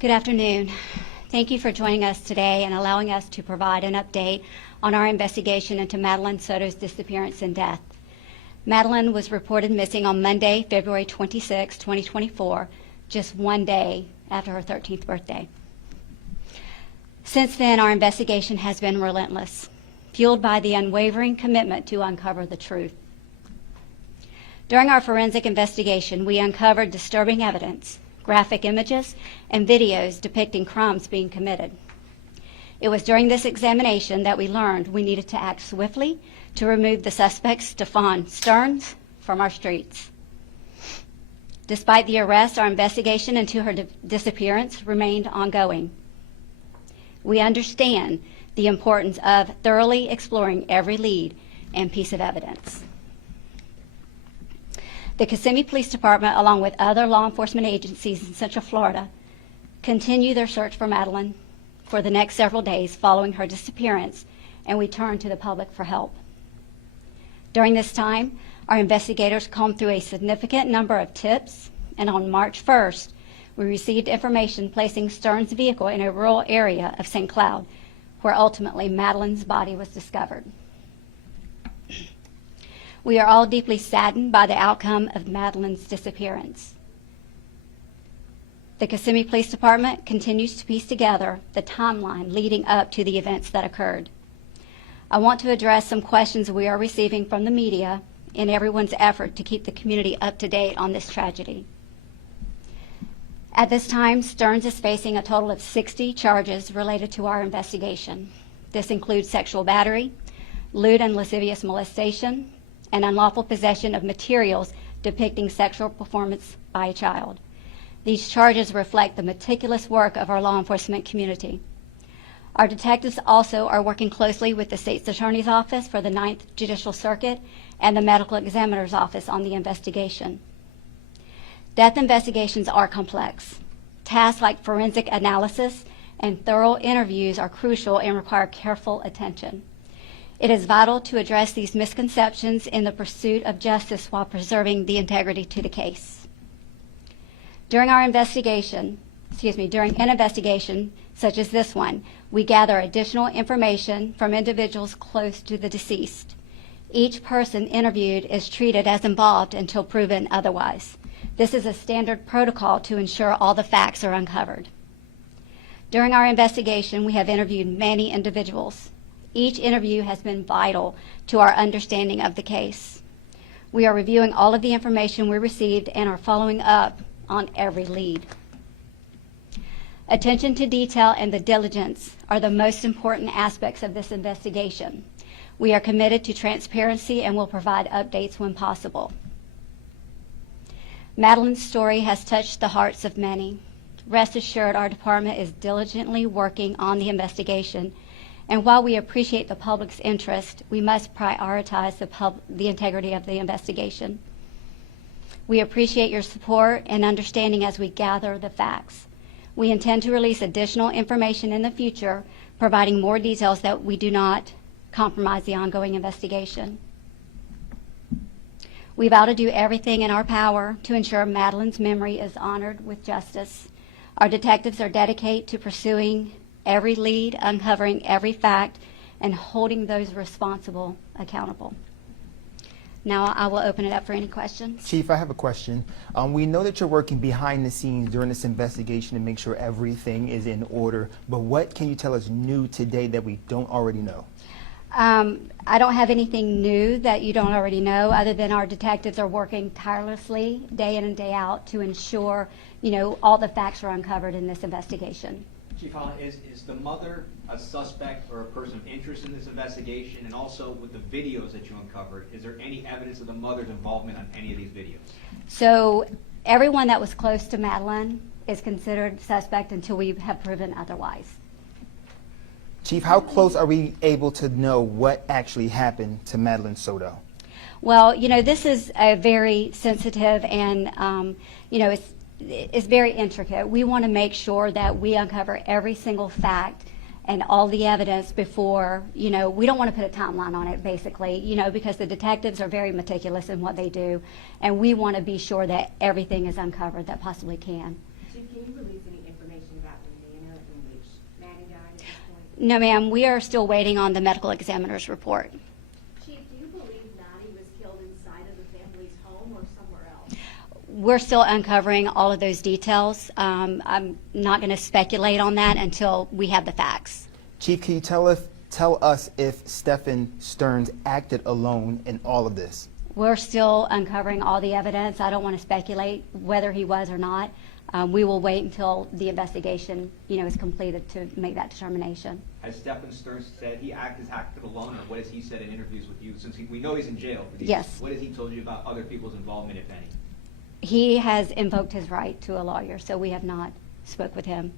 Good afternoon. Thank you for joining us today and allowing us to provide an update on our investigation into Madeline Soto's disappearance and death. Madeline was reported missing on Monday, February 26, 2024, just one day after her 13th birthday. Since then, our investigation has been relentless, fueled by the unwavering commitment to uncover the truth. During our forensic investigation, we uncovered disturbing evidence, graphic images, and videos depicting crimes being committed. It was during this examination that we learned we needed to act swiftly to remove the suspect, Stefan Stearns, from our streets. Despite the arrest, our investigation into her disappearance remained ongoing. We understand the importance of thoroughly exploring every lead and piece of evidence. The Kissimmee Police Department, along with other law enforcement agencies in Central Florida, continue their search for Madeline for the next several days following her disappearance, and we turn to the public for help. During this time, our investigators combed through a significant number of tips, and on March 1st, we received information placing Stearns' vehicle in a rural area of St. Cloud, where ultimately Madeline's body was discovered. We are all deeply saddened by the outcome of Madeline's disappearance. The Kissimmee Police Department continues to piece together the timeline leading up to the events that occurred. I want to address some questions we are receiving from the media in everyone's effort to keep the community up to date on this tragedy. At this time, Stearns is facing a total of 60 charges related to our investigation. This includes sexual battery, lewd and lascivious molestation, and unlawful possession of materials depicting sexual performance by a child. These charges reflect the meticulous work of our law enforcement community. Our detectives also are working closely with the State's Attorney's Office for the 9th Judicial Circuit and the Medical Examiner's Office on the investigation. Death investigations are complex. Tasks like forensic analysis and thorough interviews are crucial and require careful attention. It is vital to address these misconceptions in the pursuit of justice while preserving the integrity to the case. During an investigation such as this one, we gather additional information from individuals close to the deceased. Each person interviewed is treated as involved until proven otherwise. This is a standard protocol to ensure all the facts are uncovered. During our investigation, we have interviewed many individuals. Each interview has been vital to our understanding of the case. We are reviewing all of the information we received and are following up on every lead. Attention to detail and the diligence are the most important aspects of this investigation. We are committed to transparency and will provide updates when possible. Madeline's story has touched the hearts of many. Rest assured, our department is diligently working on the investigation, and while we appreciate the public's interest, we must prioritize the integrity of the investigation. We appreciate your support and understanding as we gather the facts. We intend to release additional information in the future, providing more details that we do not compromise the ongoing investigation. We vow to do everything in our power to ensure Madeline's memory is honored with justice. Our detectives are dedicated to pursuing every lead, uncovering every fact, and holding those responsible accountable. Now I will open it up for any questions. Chief, I have a question. We know that you're working behind the scenes during this investigation to make sure everything is in order, but what can you tell us new today that we don't already know? I don't have anything new that you don't already know, other than our detectives are working tirelessly day in and day out to ensure, all the facts are uncovered in this investigation. Chief Holland, is the mother a suspect or a person of interest in this investigation? And also with the videos that you uncovered, is there any evidence of the mother's involvement on any of these videos? So everyone that was close to Madeline is considered suspect until we have proven otherwise. Chief, how close are we able to know what actually happened to Madeline Soto? Well, this is a very sensitive and, it's very intricate. We want to make sure that we uncover every single fact and all the evidence before, we don't want to put a timeline on it, basically, because the detectives are very meticulous in what they do, and we want to be sure that everything is uncovered that possibly can. Chief, can you release any information about the manner in which Maddie died at this point? No, ma'am, we are still waiting on the medical examiner's report. Chief, do you believe Maddie was killed inside of the family's home or somewhere else? We're still uncovering all of those details. I'm not going to speculate on that until we have the facts. Chief, can you tell us if Stephen Stearns acted alone in all of this? We're still uncovering all the evidence. I don't want to speculate whether he was or not. We will wait until the investigation, is completed to make that determination. Has Stephen Stearns said he acted alone, or what has he said in interviews with you? Since we know he's in jail. Yes. What has he told you about other people's involvement, if any? He has invoked his right to a lawyer, so we have not spoke with him.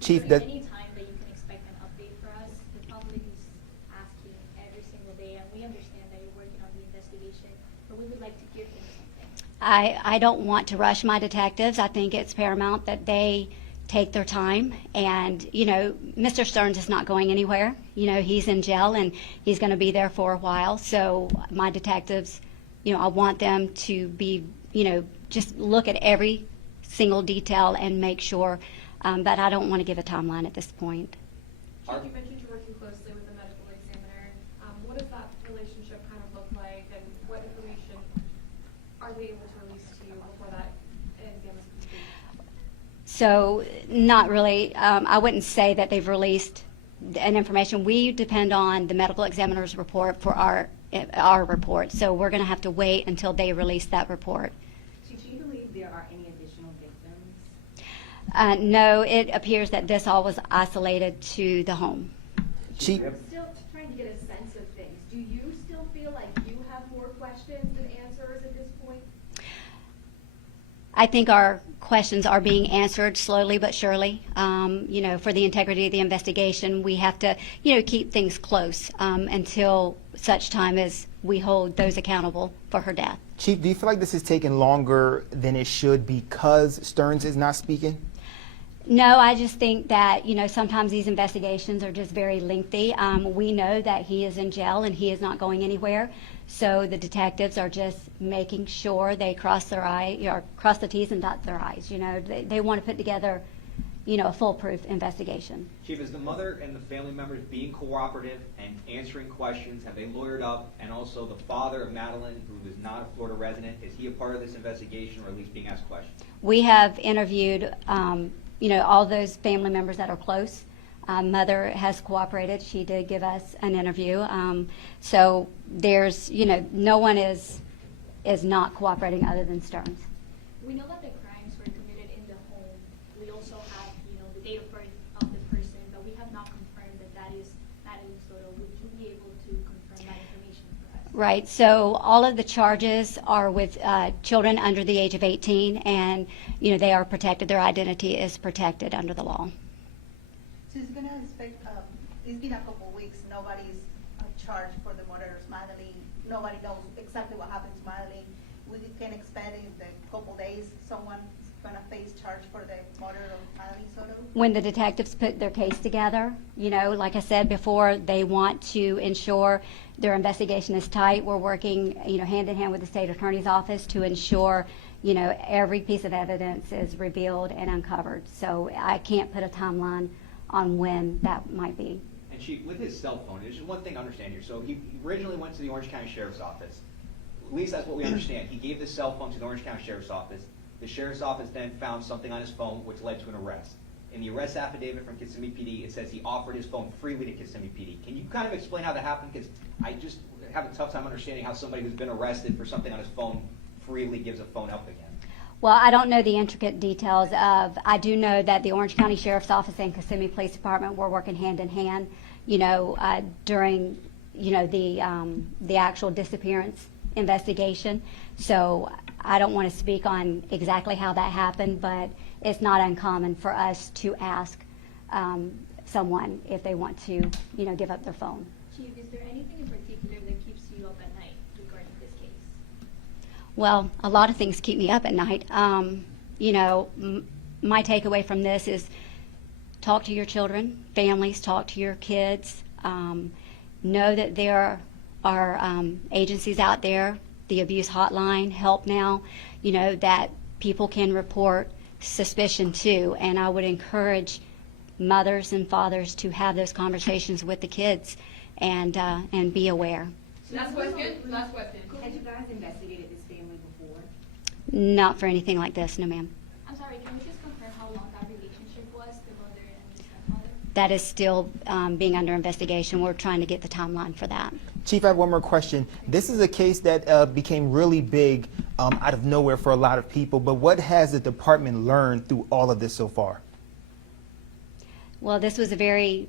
Chief, Is there any time that you can expect an update for us? The public is asking every single day, and we understand that you're working on the investigation, but we would like to give them something. I don't want to rush my detectives. I think it's paramount that they take their time. And, Mr. Stearns is not going anywhere. He's in jail and he's going to be there for a while. So my detectives, I want them to be, just look at every single detail and make sure. But I don't want to give a timeline at this point. Chief, you mentioned you're working closely with the medical examiner. What does that relationship kind of look like, and what information are they able to release to you before that exam is complete? So not really. I wouldn't say that they've released an information. We depend on the medical examiner's report for our report. So we're going to have to wait until they release that report. Chief, do you believe there are any additional victims? No, it appears that this all was isolated to the home. Chief, I'm still trying to get a sense of things. Do you still feel like you have more questions than answers at this point? I think our questions are being answered slowly but surely. For the integrity of the investigation, we have to, keep things close until such time as we hold those accountable for her death. Chief, do you feel like this is taking longer than it should because Stearns is not speaking? No, I just think that, sometimes these investigations are just very lengthy. We know that he is in jail and he is not going anywhere. So the detectives are just making sure they cross the T's and dot their I's. They want to put together, a foolproof investigation. Chief, is the mother and the family members being cooperative and answering questions? Have they lawyered up? And also the father of Madeline, who is not a Florida resident, is he a part of this investigation, or at least being asked questions? We have interviewed, all those family members that are close. Mother has cooperated. She did give us an interview. So there's, no one is not cooperating other than Stearns. We know that the crimes were committed in the home. We also have, the date of birth of the person, but we have not confirmed that is Madeline Soto. Would you be able to confirm that information for us? Right. So all of the charges are with children under the age of 18, and, they are protected. Their identity is protected under the law. So it's gonna expect, it's been a couple of weeks, nobody's charged for the murder of Madeline. Nobody knows exactly what happened to Madeline. We can expect in the couple days, someone's gonna face charge for the murder of Madeline Soto? When the detectives put their case together, like I said before, they want to ensure their investigation is tight. We're working, hand in hand with the state attorney's office to ensure, every piece of evidence is revealed and uncovered. So I can't put a timeline on when that might be. And Chief, with his cell phone, there's just one thing to understand here. So he originally went to the Orange County Sheriff's Office. At least that's what we understand. He gave the cell phone to the Orange County Sheriff's Office. The Sheriff's Office then found something on his phone which led to an arrest. In the arrest affidavit from Kissimmee PD, it says he offered his phone freely to Kissimmee PD. Can you kind of explain how that happened? Because I just have a tough time understanding how somebody who's been arrested for something on his phone freely gives a phone up again. Well, I don't know the intricate details I do know that the Orange County Sheriff's Office and Kissimmee Police Department were working hand in hand, during, the actual disappearance investigation. So I don't want to speak on exactly how that happened, but it's not uncommon for us to ask someone if they want to, give up their phone. Chief, is there anything in particular that keeps you up at night regarding this case? Well, a lot of things keep me up at night. My takeaway from this is talk to your children, families, talk to your kids. Know that there are agencies out there, the abuse hotline, Help Now, that people can report suspicion too, and I would encourage mothers and fathers to have those conversations with the kids and be aware. Last question. Had you guys investigated this family before? Not for anything like this, no ma'am. I'm sorry, can you just confirm how long that relationship was, the mother and the stepfather? That is still being under investigation. We're trying to get the timeline for that. Chief, I have one more question. This is a case that became really big out of nowhere for a lot of people, but what has the department learned through all of this so far? Well, this was a very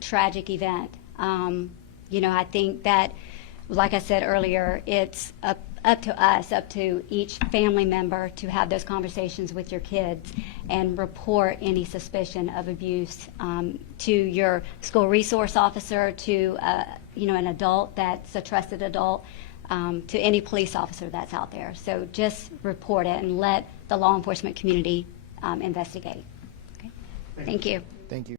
tragic event. I think that, like I said earlier, it's up to us, up to each family member to have those conversations with your kids and report any suspicion of abuse to your school resource officer, to an adult that's a trusted adult, to any police officer that's out there. So just report it and let the law enforcement community investigate. Okay? Thank you. Thank you.